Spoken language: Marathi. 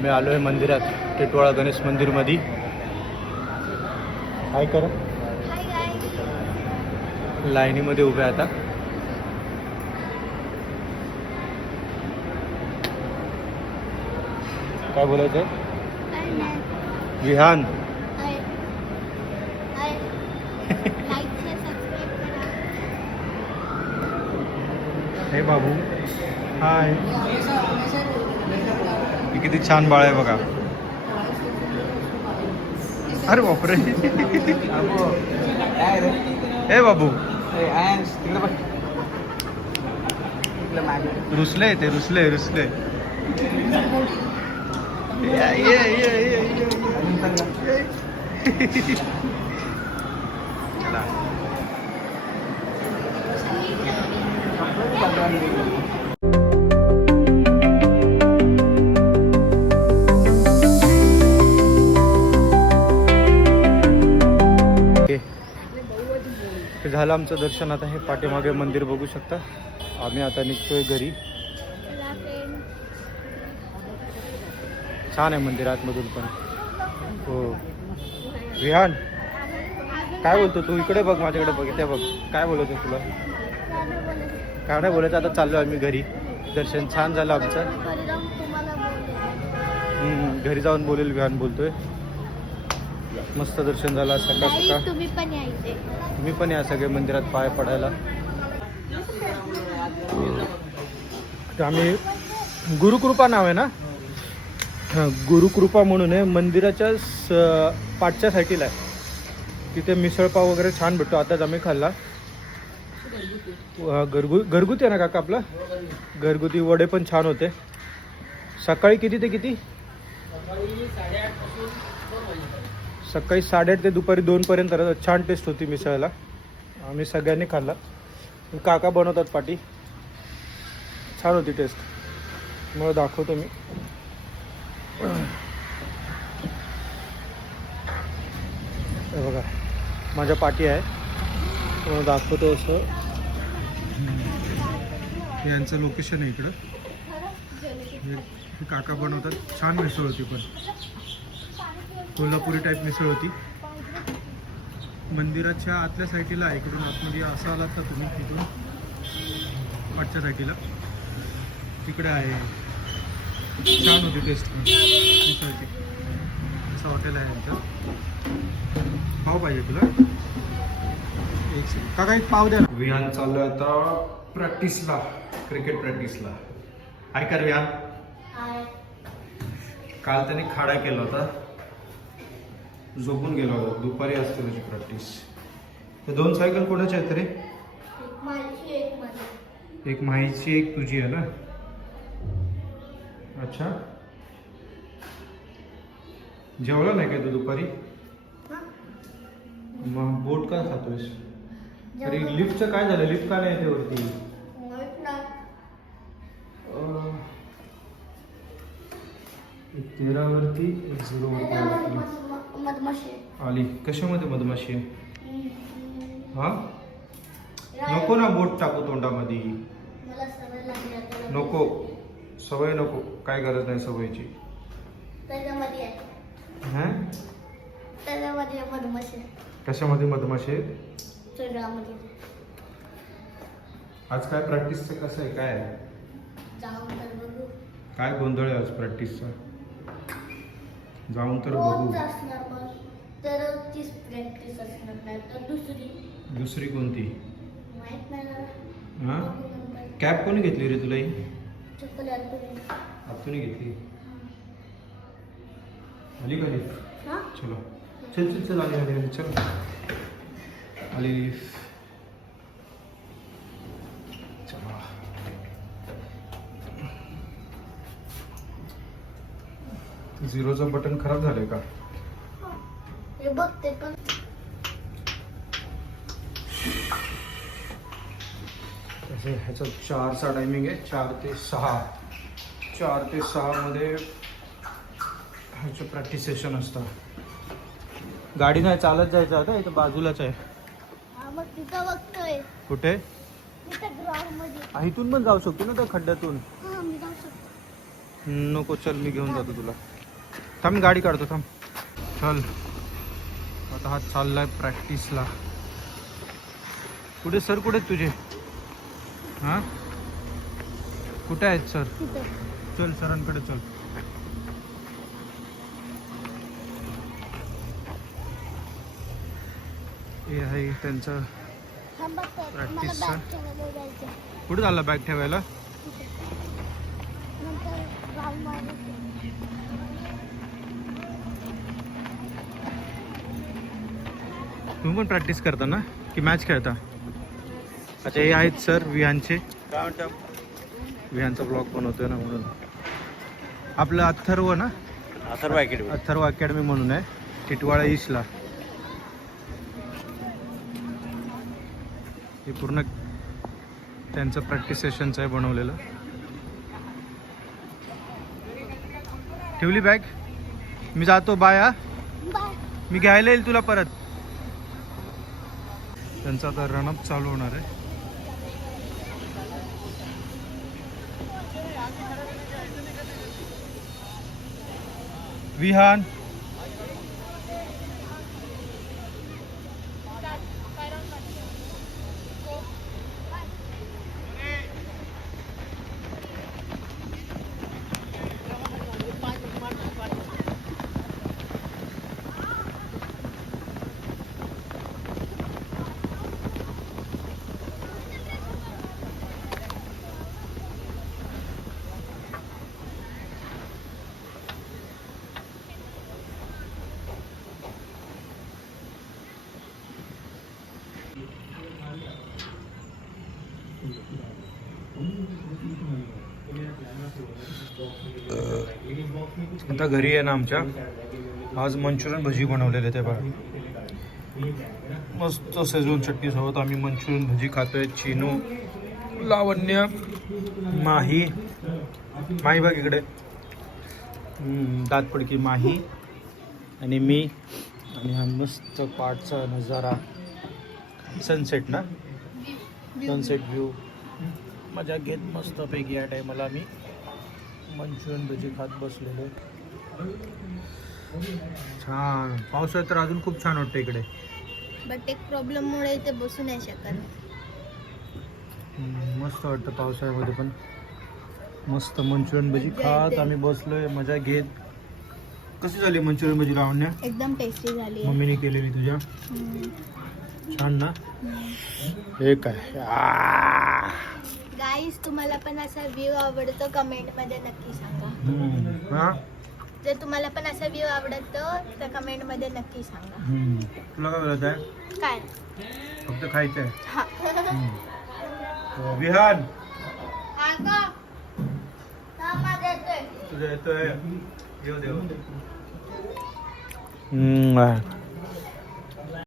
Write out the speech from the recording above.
आम्ही आलो आहे मंदिरात टिटवाळा गणेश मंदिरमध्ये. काय करा. लाईनीमध्ये उभे आता. काय बोलायचं विहान. हे बाबू. हाय. ही किती छान बाळ आहे बघा. अरे बापरे. हे बाबू. रुसले ते रुसले रुसले. ये. चला. झालं आमचं दर्शन. आता हे पाठीमागे मंदिर बघू शकता. आम्ही आता निघतोय घरी. छान आहे मंदिर आतमधून पण. हो. विहान काय बोलतो तू? इकडे बघ माझ्याकडे बघ इथे बघ. काय बोलतो तुला? काय नाही बोलायचं आता चाललो आम्ही घरी. दर्शन छान झालं आमचं. घरी जाऊन बोलेल विहान बोलतोय. मस्त दर्शन झालं सकाळ सकाळ. तुम्ही पण यायचे तुम्ही पण या सगळे मंदिरात पाय पडायला. तर आम्ही गुरुकृपा नाव आहे ना? हां गुरुकृपा म्हणून आहे. मंदिराच्या स पाठच्या साईडला आहे. तिथे मिसळपाव वगैरे छान भेटतो. आताच आम्ही खाल्ला. घरगु घरगुती आहे ना काका आपला? घरगुती वडे पण छान होते. सकाळी किती ते किती? सकाळी साडेआठ ते दुपारी दोनपर्यंत राहतात. छान टेस्ट होती मिसळला. आम्ही सगळ्यांनी खाल्ला. काका बनवतात पाटी. छान होती टेस्ट मला दाखवतो मी. बघा माझ्या पाठी आहे. तुम्हाला दाखवतो असं. यांचं लोकेशन आहे इकडं. काका बनवतात. छान मिसळ होती पण. कोल्हापुरी टाईप मिसळ होती. मंदिराच्या आतल्या साईडला आहे इकडून आतमध्ये असं आलात का तुम्ही तिकडून पाठच्या साईडला तिकडे आहे. छान होती टेस्ट मिसळची. असं हॉटेल आहे यांचं पाव पाहिजे तुला? एक सेकंड. काका एक पाव द्या ना. विहान चाललोय आता प्रॅक्टिसला क्रिकेट प्रॅक्टिसला का रे विहान. काल त्याने खाडा केला होता. झोपून गेला होता दुपारी असते त्याची प्रॅक्टिस तर दोन सायकल कोणाच्या आहेत रे? एक माहीची एक तुझी आहे ना? अच्छा. जेवला नाही काय तू दुपारी? मग बोट का खातोयस? अरे लिफ्टचं काय झालं? लिफ्ट का नाही येते वरती? अं, एक तेरावरती एक झिरोवरती आली. कशामध्ये मधमाशी? हा? नको ना बोट टाकू तोंडामध्ये. नको. सवय नको. काय गरज नाही सवयीची. त्याच्यामध्ये आहे. हा? त्याच्यामध्ये मधमाशी. कशामध्ये मधमाशी आहे आज काय प्रॅक्टिसचं कसं आहे? काय? आहे? जाऊन तर बघू. काय गोंधळ आहे आज प्रॅक्टिसचा? जाऊन तर रोज बघू. असणार मग. तर तीच प्रॅक्टिस असणार नाही तर दुसरी. दुसरी कोणती? माहीत नाही जरा. हा? बघू नंतर. कॅब कोणी घेतली रे तुला ही? चॉकलेट पुरी. आतून घेतली. आली का हा? चलो. चल चल चल आली आली आली. चल. आली. चला. झिरोचं बटन खराब झालंय का? हे बघ ते पण. तसे ह्याचं चारचा टायमिंग आहे चार ते सहा. चार ते सहामध्ये ह्याचं प्रॅक्टिस सेशन असतं. गाडी नाही चालत जायचं आता इथं बाजूलाच आहे. कुठे? इथून पण जाऊ शकतो ना त्या खड्ड्यातून? नको चल मी घेऊन जातो तुला. थांब गाडी काढतो थांब. चल. आता हा चाललाय प्रॅक्टिसला. कुठे सर? कुठे तुझे? हां? कुठे आहेत सर? चल सरांकडे चल. हे आहे त्यांचं sir. कुठे झाला बॅग ठेवायला? तुम्ही पण प्रॅक्टिस करता ना? की मॅच खेळता? अच्छा हे आहेत सर विहानचे. विहानचा ब्लॉग बनवतोय ना म्हणून. आपलं अथर्व ना? अथर्व अकॅडमी अथर्व अकॅडमी म्हणून आहे. टिटवाळा ईस्टला हे पूर्ण त्यांचं प्रॅक्टिस सेशनचं आहे बनवलेलं. ठेवली बॅग मी जातो बाय हा. मी घ्यायला येईल तुला परत. त्यांचा आता रनअप चालू होणार आहे. विहान. आता घरी आहे ना आमच्या. आज मंचुरियन भजी बनवलेले ते बघा. मस्त सेजून चटणी सोबत आम्ही मंचुरियन भजी खातोय चिनू लावण्य माही. माही बघ इकडे. दातपडकी माही आणि मी आणि हा मस्त पाठचा नजारा. सनसेट ना? सनसेट व्ह्यू मजा घेत मस्तपैकी या टायमाला आम्ही. मंचुरियन भजी खात बसलेलो. छान. पावसाळ्यात तर अजून खूप छान वाटतं इकडे. बट एक प्रॉब्लेम मुळे इथे बसू नाही शकत. मस्त वाटतं पावसाळ्यामध्ये पण. मस्त मंचुरियन भजी मजा खात येते. आम्ही बसलोय मजा घेत. कशी झाली मंचुरियन भजी लावण्या एकदम टेस्टी झाली. मम्मीने केलेली तुझ्या? छान ना? हे काय? आ! गाईज तुम्हाला पण असा व्ह्यू आवडतो कमेंटमध्ये नक्की सांगा. हम्म, हा? जर तुम्हाला पण असा व्ह्यू आवडतो तर कमेंटमध्ये नक्की सांगा. हम्म. तुला काय बोलत आहे? काय? फक्त खायचं आहे हा. हम्म. विहान. तुझं येतोय. देव देव